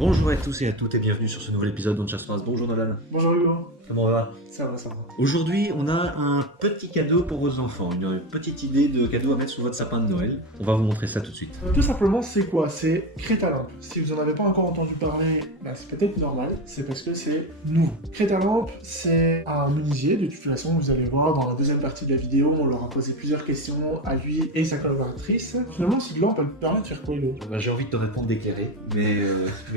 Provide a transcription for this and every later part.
Bonjour à tous et à toutes et bienvenue sur ce nouvel épisode d'Onchastras. Bonjour Nolan. Bonjour Hugo. Comment va? Ça va, ça va. Aujourd'hui, on a un petit cadeau pour vos enfants, une petite idée de cadeau à mettre sous votre sapin de Noël. On va vous montrer ça tout de suite. Tout simplement, c'est quoi? C'est Crétalamp. Si vous en avez pas encore entendu parler, c'est peut-être normal, c'est parce que c'est nouveau. Crétalamp, c'est un menuisier, de toute façon, vous allez voir dans la deuxième partie de la vidéo, on leur a posé plusieurs questions à lui et sa collaboratrice. Finalement, cette lampe, elle permet de faire quoi, Hugo? J'ai envie de te répondre d'éclairer, mais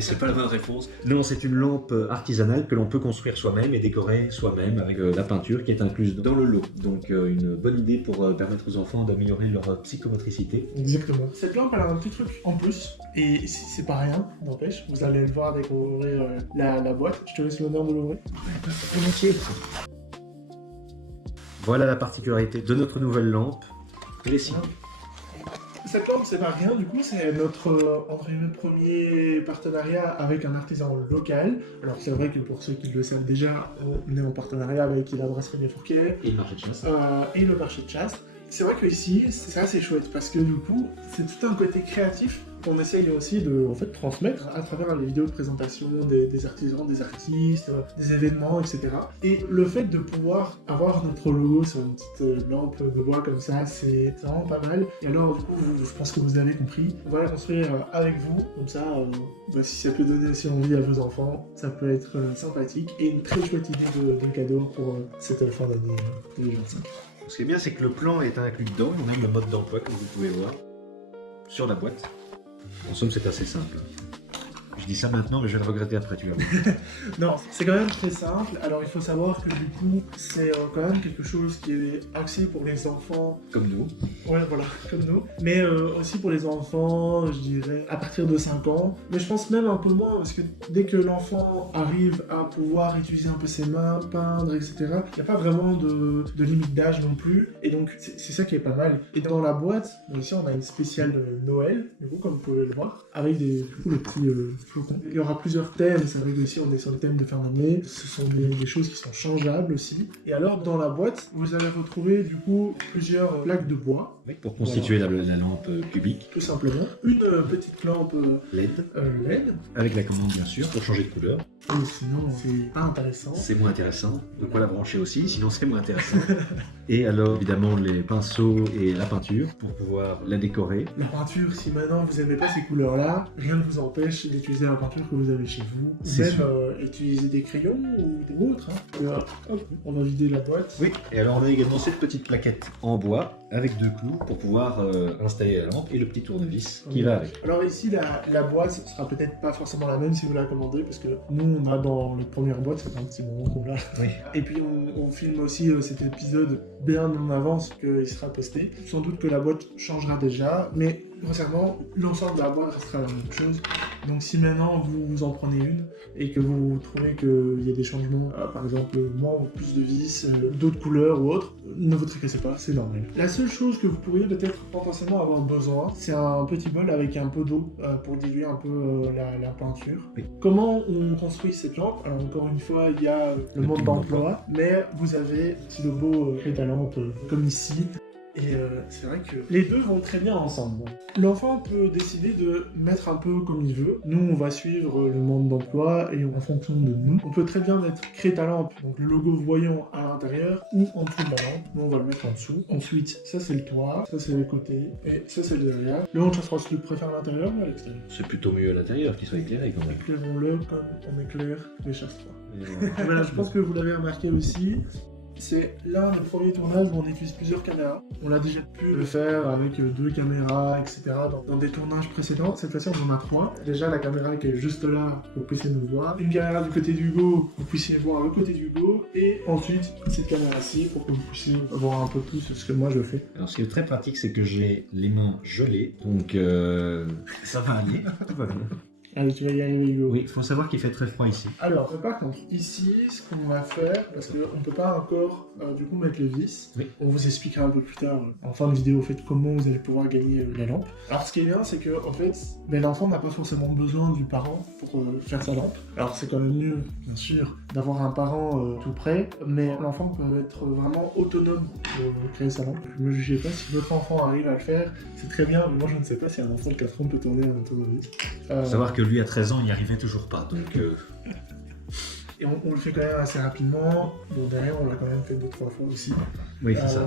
c'est pas la bonne réponse. Non, c'est une lampe artisanale que l'on peut construire soi-même et décorer soi-même avec la peinture qui est incluse dans le lot. Donc une bonne idée pour permettre aux enfants d'améliorer leur psychomotricité. Exactement. Cette lampe, elle a un petit truc en plus, et c'est pas rien, n'empêche. Vous allez le voir dès qu'on va ouvrir la boîte. Je te laisse l'honneur de l'ouvrir. Volontiers. Voilà la particularité de notre nouvelle lampe. Elle est simple. Cette lampe, c'est pas rien, du coup, c'est notre premier partenariat avec un artisan local. Alors, c'est vrai que pour ceux qui le savent déjà, on est en partenariat avec la brasserie des Fourquets Et le marché de chasse. et le marché de chasse. C'est vrai qu'ici, c'est assez chouette parce que du coup, c'est tout un côté créatif qu'on essaye aussi de transmettre à travers les vidéos de présentation des artisans, des artistes, des événements, etc. Et le fait de pouvoir avoir notre logo sur une petite lampe de bois comme ça, c'est vraiment pas mal. Et alors, du coup, je pense que vous avez compris, on va la construire avec vous, comme ça, si ça peut donner aussi envie à vos enfants, ça peut être sympathique et une très chouette idée de cadeau pour cette fin d'année 2025. Ce qui est bien, c'est que le plan est inclus dedans. On a le mode d'emploi, comme vous pouvez voir, sur la boîte. En somme, c'est assez simple. Je dis ça maintenant, mais je vais le regretter après, tu vas voir. Non, c'est quand même très simple. Alors, il faut savoir que du coup, c'est quand même quelque chose qui est axé pour les enfants. Comme nous. Ouais, voilà, comme nous. Mais aussi pour les enfants, je dirais, à partir de 5 ans. Mais je pense même un peu moins, parce que dès que l'enfant arrive à pouvoir utiliser un peu ses mains, peindre, etc., il n'y a pas vraiment de limite d'âge non plus. Et donc, c'est ça qui est pas mal. Et dans la boîte, ici, on a une spéciale Noël, du coup, comme vous pouvez le voir, avec du coup, le petit flocon. Il y aura plusieurs thèmes, c'est vrai que aussi, on est sur le thème de fin d'année. Ce sont des choses qui sont changeables aussi. Et alors, dans la boîte, vous allez retrouver, du coup, plusieurs plaques de bois. Oui, pour constituer la lampe cubique. Tout simplement. Une petite lampe LED. LED. Avec la commande, bien sûr, pour changer de couleur. Et sinon, c'est pas intéressant. C'est moins intéressant. De quoi la brancher aussi, sinon c'est moins intéressant. Et alors, évidemment, les pinceaux et la peinture pour pouvoir la décorer. La peinture, si maintenant vous n'aimez pas ces couleurs-là, rien ne vous empêche d'utiliser la peinture que vous avez chez vous. C'est Même utiliser des crayons ou autres. Hop, on va vider la boîte. Oui, et alors on a également cette petite plaquette en bois avec 2 clous pour pouvoir installer la lampe et le petit tournevis qui va avec. Alors ici, la boîte sera peut-être pas forcément la même si vous la commandez, parce que nous, on a dans les premières boîtes, c'est un petit moment qu'on l'a. Oui. Et puis on filme aussi cet épisode bien en avance qu'il sera posté. Sans doute que la boîte changera déjà, mais grossièrement, l'ensemble de la boîte restera la même chose. Donc si maintenant vous en prenez une et que vous trouvez qu'il y a des changements, par exemple moins ou plus de vis, d'autres couleurs ou autres, ne vous tracassez pas, c'est normal. La seule chose que vous pourriez peut-être potentiellement avoir besoin, c'est un petit bol avec un peu d'eau pour diluer un peu la peinture. Oui. Comment on construit cette lampe? Alors encore une fois, il y a le mode d'emploi, mais vous avez un petit logo Crétalamp comme ici. Et c'est vrai que les deux vont très bien ensemble. L'enfant peut décider de mettre un peu comme il veut. Nous, on va suivre le mode d'emploi et en fonction de nous. On peut très bien mettre Crétalamp, donc le logo voyant à l'intérieur ou en dessous de la lampe. Nous, on va le mettre en dessous. Ensuite, ça c'est le toit, ça c'est les côtés et ça c'est le derrière. Le Onchastras, tu le préfères à l'intérieur ou à l'extérieur? C'est plutôt mieux à l'intérieur qu'il soit éclairé quand même. Éclairons-le comme on éclaire les chasses-trois. Voilà, je pense que vous l'avez remarqué aussi. C'est l'un des premiers tournages où on utilise plusieurs caméras. On l'a déjà pu le faire avec 2 caméras, etc. dans des tournages précédents. Cette fois-ci, on en a 3. Déjà, la caméra qui est juste là, pour que vous puissiez nous voir. Une caméra du côté d'Hugo, pour que vous puissiez voir le côté d'Hugo. Et ensuite, cette caméra-ci, pour que vous puissiez voir un peu plus ce que moi je fais. Alors ce qui est très pratique, c'est que j'ai les mains gelées, donc ça va aller. Tout va bien. Allez, tu vas y arriver, Hugo. Oui, il faut savoir qu'il fait très froid ici. Alors, par contre, ici, ce qu'on va faire, parce qu'on ne peut pas encore du coup mettre le vis, Oui. on vous expliquera un peu plus tard en fin de vidéo en fait, comment vous allez pouvoir gagner la lampe. Alors, ce qui est bien, c'est que en fait, l'enfant n'a pas forcément besoin du parent pour faire sa lampe. Alors, c'est quand même mieux, bien sûr, d'avoir un parent tout près, mais l'enfant peut être vraiment autonome de créer sa lampe. Ne me jugez pas, si votre enfant arrive à le faire, c'est très bien, mais moi je ne sais pas si un enfant de 4 ans peut tourner un tournevis. Faut savoir que que lui, à 13 ans, il n'y arrivait toujours pas. Donc, Et on le fait quand même assez rapidement. Bon, derrière, on l'a quand même fait 2-3 fois aussi. oui, c'est ça.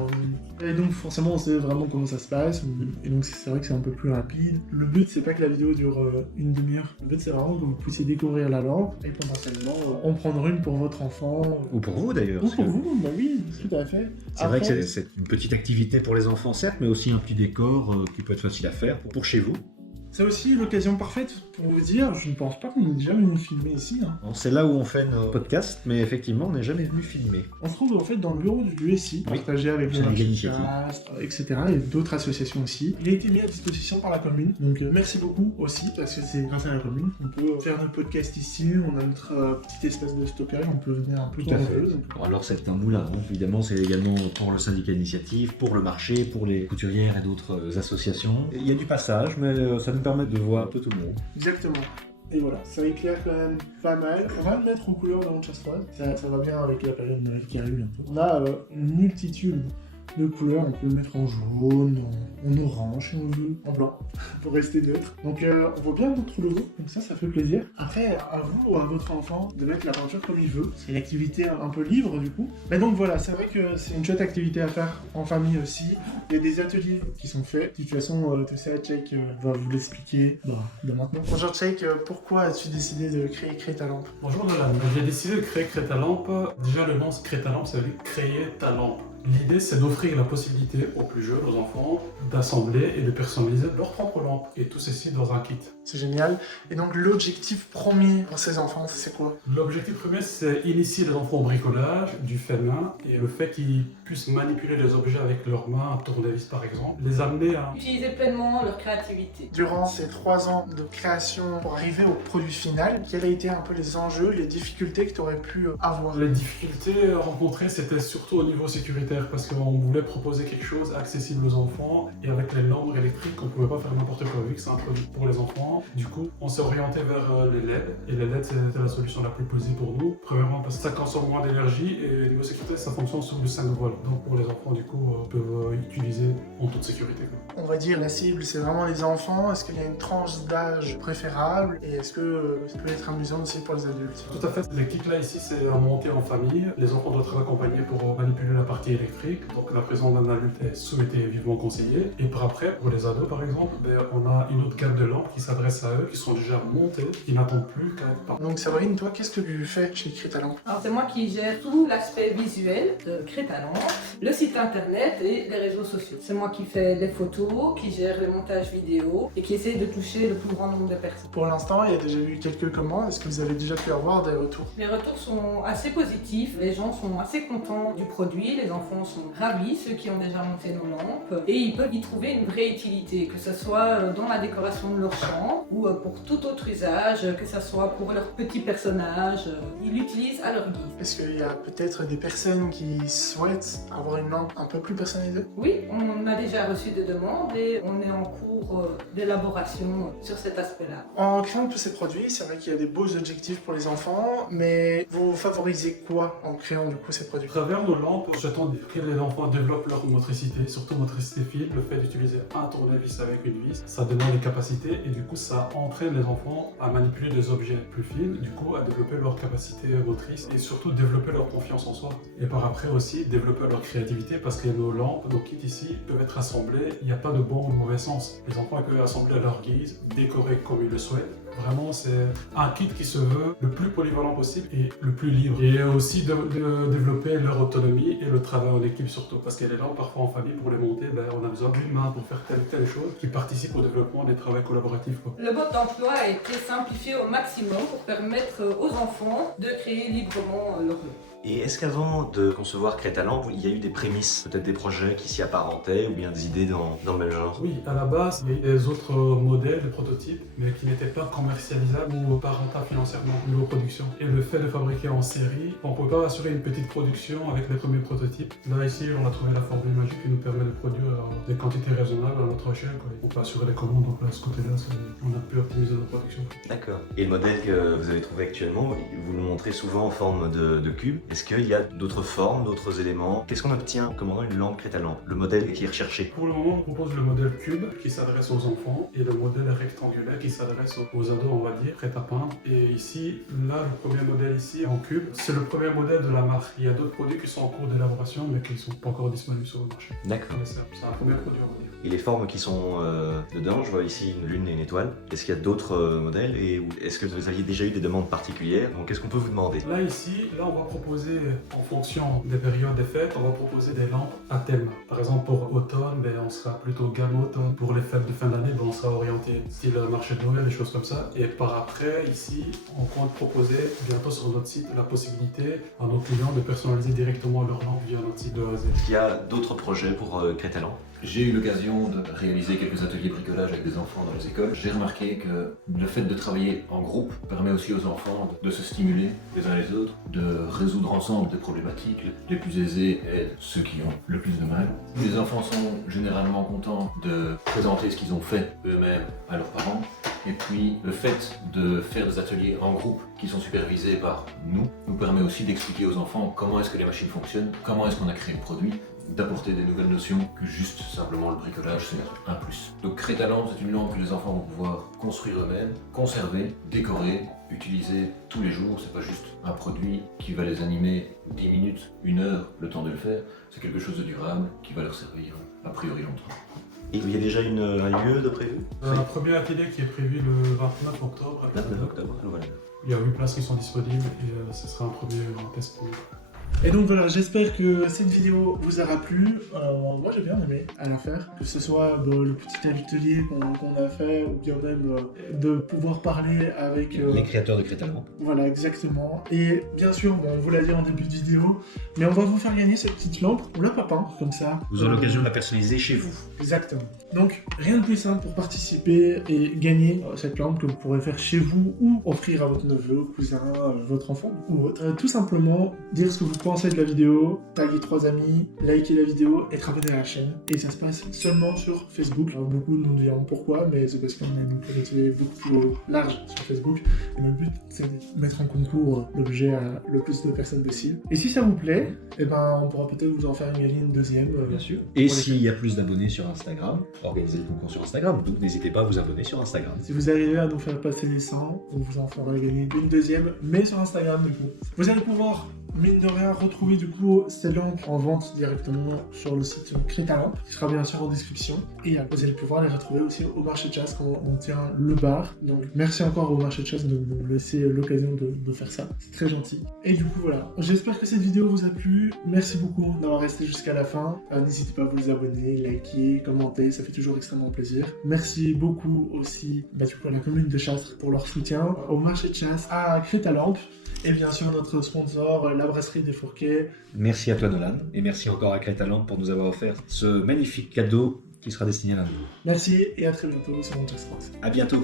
Et donc, forcément, on sait vraiment comment ça se passe. Et donc, c'est vrai que c'est un peu plus rapide. Le but, c'est pas que la vidéo dure une demi-heure. Le but, c'est vraiment que vous puissiez découvrir la lampe et potentiellement en prendre une pour votre enfant. Ou pour vous, d'ailleurs. Ou parce pour que vous, bah oui, tout à fait. C'est vrai que Après, c'est une petite activité pour les enfants, certes, mais aussi un petit décor qui peut être facile à faire pour chez vous. c'est aussi l'occasion parfaite pour vous dire, je ne pense pas qu'on ait déjà venu filmer ici. Hein. Bon, c'est là où on fait nos podcasts, mais effectivement, on n'est jamais venu filmer. On se trouve en fait dans le bureau du USI, Oui. partagé avec le C'est une Marché initiative. Cast, etc. et d'autres associations aussi. Il a été mis à disposition par la commune, donc merci beaucoup aussi, parce que c'est grâce à la commune qu'on peut faire notre podcast ici, on a notre petit espace de stockage, on peut venir un peu Tout quand à on fait. veut. Donc, Bon, alors c'est un moulin, hein. Évidemment, c'est également pour le syndicat d'initiative, pour le marché, pour les couturières et d'autres associations. Et il y a du passage, mais ça nous permet de voir un peu tout le monde. exactement. Et voilà, ça éclaire quand même pas mal. On va le mettre en couleur de Manchester. Ça va bien avec la période de Noël qui arrive bientôt. On a une multitude de couleurs. On peut le mettre en jaune, en orange si on veut, en blanc, pour rester neutre. Donc on voit bien notre logo, donc ça fait plaisir. Après, à vous ou à votre enfant de mettre la peinture comme il veut. C'est une activité un peu libre du coup. Mais donc voilà, c'est vrai que c'est une chouette activité à faire en famille aussi. Il y a des ateliers qui sont faits. De toute façon, tout ça, Jake va vous l'expliquer de maintenant. Bonjour Jake, pourquoi as-tu décidé de créer ta lampe? Bonjour Nolan, j'ai décidé de créer Crée ta lampe. Déjà le nom Crée ta lampe, ça veut dire créer ta lampe. L'idée c'est d'offrir la possibilité aux plus jeunes, aux enfants, d'assembler et de personnaliser leur propre lampe. Et tout ceci dans un kit. C'est génial. Et donc l'objectif premier pour ces enfants, c'est quoi? L'objectif premier c'est initier les enfants au bricolage, du fait main et le fait qu'ils puissent manipuler les objets avec leurs mains, un tournevis par exemple, les amener à... Utiliser pleinement leur créativité. Durant ces 3 ans de création pour arriver au produit final, quels ont été un peu les enjeux, les difficultés que tu aurais pu avoir? Les difficultés rencontrées c'était surtout au niveau sécuritaire parce qu'on voulait proposer quelque chose accessible aux enfants et avec les lampes électriques on pouvait pas faire n'importe quoi vu que c'est un produit pour les enfants. Du coup on s'est orienté vers les LED et les LED c'était la solution la plus possible pour nous. Premièrement parce que ça consomme moins d'énergie et au niveau sécurité ça fonctionne sur du 5 volts. Donc pour les enfants du coup peuvent utiliser en toute sécurité. On va dire la cible c'est vraiment les enfants, est-ce qu'il y a une tranche d'âge préférable et est-ce que ça peut être amusant aussi pour les adultes? Tout à fait, les kits là ici c'est à monter en famille. Les enfants doivent être accompagnés pour manipuler la partie électrique. Donc la présence d'un adulte est souhaitée et vivement conseillée. Et par après, pour les ados par exemple, on a une autre gamme de lampes qui s'adresse à eux, qui sont déjà montées, qui n'attendent plus qu'à être par. Donc Sabrine, toi qu'est-ce que tu fais chez Crée ta lampe? Alors c'est moi qui gère tout l'aspect visuel de Crée ta lampe, le site internet et les réseaux sociaux. C'est moi qui fais les photos, qui gère le montage vidéo et qui essaie de toucher le plus grand nombre de personnes. Pour l'instant, il y a déjà eu quelques commandes, est-ce que vous avez déjà pu avoir des retours? Les retours sont assez positifs, les gens sont assez contents du produit, les enfants sont ravis, ceux qui ont déjà monté nos lampes, et ils peuvent y trouver une vraie utilité, que ce soit dans la décoration de leur chambre ou pour tout autre usage, que ce soit pour leurs petits personnages, ils l'utilisent à leur guise. Est-ce qu'il y a peut-être des personnes qui souhaitent avoir une lampe un peu plus personnalisée? Oui, on a déjà reçu des demandes et on est en cours d'élaboration sur cet aspect-là. En créant tous ces produits, c'est vrai qu'il y a des beaux objectifs pour les enfants, mais vous favorisez quoi en créant du coup ces produits? À travers nos lampes, j'attends que les enfants développent leur motricité, surtout motricité fine. Le fait d'utiliser un tournevis avec une vis, ça demande des capacités et du coup ça entraîne les enfants à manipuler des objets plus fines, du coup à développer leur capacité motrice et surtout développer leur confiance en soi. Et par après aussi développer leur créativité parce que nos lampes, nos kits ici peuvent être assemblés, il n'y a pas de bon ou de mauvais sens. Les enfants peuvent assembler à leur guise, décorer comme ils le souhaitent. Vraiment, c'est un kit qui se veut le plus polyvalent possible et le plus libre. Et aussi de développer leur autonomie et le travail en équipe surtout. Parce qu'elle est là, parfois en famille, pour les monter, on a besoin d'une main pour faire telle ou telle chose qui participe au développement des travaux collaboratifs. Le mode d'emploi a été simplifié au maximum pour permettre aux enfants de créer librement leur lot. Et est-ce qu'avant de concevoir Crée ta lampe, il y a eu des prémices, peut-être des projets qui s'y apparentaient ou bien des idées dans le même genre? Oui, à la base, il y a eu des autres modèles, des prototypes, mais qui n'étaient pas commercialisables ou pas rentables financièrement niveau production. Et le fait de fabriquer en série, on ne peut pas assurer une petite production avec les premiers prototypes. Là, ici, on a trouvé la formule magique qui nous permet de produire des quantités raisonnables à notre échelle. On peut assurer les commandes, donc là, ce côté-là, on a pu optimiser notre production. D'accord. Et le modèle que vous avez trouvé actuellement, vous le montrez souvent en forme de cube. Est-ce qu'il y a d'autres formes, d'autres éléments? Qu'est-ce qu'on obtient en commandant une lampe Crétalamp? Le modèle qui est recherché? Pour le moment, on propose le modèle cube qui s'adresse aux enfants et le modèle rectangulaire qui s'adresse aux ados, on va dire, prêts à peindre. Et ici, là, le premier modèle ici en cube, c'est le premier modèle de la marque. Il y a d'autres produits qui sont en cours d'élaboration mais qui ne sont pas encore disponibles sur le marché. D'accord. Mais c'est un premier produit, on va dire. Et les formes qui sont dedans, je vois ici une lune et une étoile. Est-ce qu'il y a d'autres modèles et est-ce que vous aviez déjà eu des demandes particulières? Donc qu'est-ce qu'on peut vous demander? Là ici, là on va proposer en fonction des périodes des fêtes, on va proposer des lampes à thème. Par exemple pour automne, on sera plutôt gamme automne. Pour les fêtes de fin d'année, on sera orienté style marché de Noël, des choses comme ça. Et par après, ici, on compte proposer bientôt sur notre site la possibilité à nos clients de personnaliser directement leur lampe via notre site de A à Z. Est-ce qu'il y a d'autres projets pour Crétalamp? J'ai eu l'occasion de réaliser quelques ateliers bricolage avec des enfants dans les écoles. J'ai remarqué que le fait de travailler en groupe permet aussi aux enfants de se stimuler les uns les autres, de résoudre ensemble des problématiques. Les plus aisés aident ceux qui ont le plus de mal. Les enfants sont généralement contents de présenter ce qu'ils ont fait eux-mêmes à leurs parents. Et puis le fait de faire des ateliers en groupe qui sont supervisés par nous permet aussi d'expliquer aux enfants comment est-ce que les machines fonctionnent, comment est-ce qu'on a créé le produit, d'apporter des nouvelles notions que juste simplement le bricolage, c'est un plus. Donc Crétalamp, c'est une lampe que les enfants vont pouvoir construire eux-mêmes, conserver, décorer, utiliser tous les jours. C'est pas juste un produit qui va les animer 10 minutes, 1 heure, le temps de le faire. C'est quelque chose de durable qui va leur servir a priori longtemps. Et il y a déjà un lieu de prévu? Un premier atelier qui est prévu le 29 octobre. 29 octobre, voilà. Il y a 8 places qui sont disponibles et ce sera un premier test pour nous. Et donc voilà, j'espère que cette vidéo vous aura plu. Moi j'ai bien aimé à la faire, que ce soit le petit atelier qu'on a fait ou bien même de pouvoir parler avec Les créateurs de Crétalamp. Voilà, exactement. Et bien sûr, on vous l'a dit en début de vidéo, mais on va vous faire gagner cette petite lampe. On l'a pas peint comme ça. Vous aurez l'occasion de la personnaliser chez vous. Exactement. Donc rien de plus simple pour participer et gagner cette lampe que vous pourrez faire chez vous ou offrir à votre neveu, cousin, votre enfant ou autre. Tout simplement dire ce que vous pensez de la vidéo, taguer 3 amis, liker la vidéo, être abonné à la chaîne. Et ça se passe seulement sur Facebook. Alors, beaucoup nous diront pourquoi, mais c'est parce qu'on a une communauté beaucoup plus large sur Facebook. Et le but, c'est de mettre en concours l'objet à le plus de personnes possible. Et si ça vous plaît, on pourra peut-être vous en faire gagner une deuxième. Bien sûr. Et s'il y a plus d'abonnés sur Instagram, organisez le concours sur Instagram. Donc n'hésitez pas à vous abonner sur Instagram. Si vous arrivez à nous faire passer les 100, on vous en fera gagner une deuxième, mais sur Instagram du coup. Vous allez pouvoir, mine de rien, retrouver du coup ces lampes en vente directement sur le site Crétalamp, qui sera bien sûr en description. Et vous allez pouvoir les retrouver aussi au marché de chasse quand on tient le bar. Donc merci encore au marché de chasse de nous laisser l'occasion de faire ça. C'est très gentil. Et du coup voilà, j'espère que cette vidéo vous a plu. Merci beaucoup d'avoir resté jusqu'à la fin. N'hésitez pas à vous abonner, liker, commenter, ça fait toujours extrêmement plaisir. Merci beaucoup aussi du coup, à la commune de Chastres pour leur soutien, au marché de chasse, à Crétalamp. Et bien sûr, notre sponsor, la brasserie des Fourquets. Merci à toi Nolan, et merci encore à Crétalamp pour nous avoir offert ce magnifique cadeau qui sera destiné à l'un de vous. Merci et à très bientôt sur Mon Chasse France. À bientôt.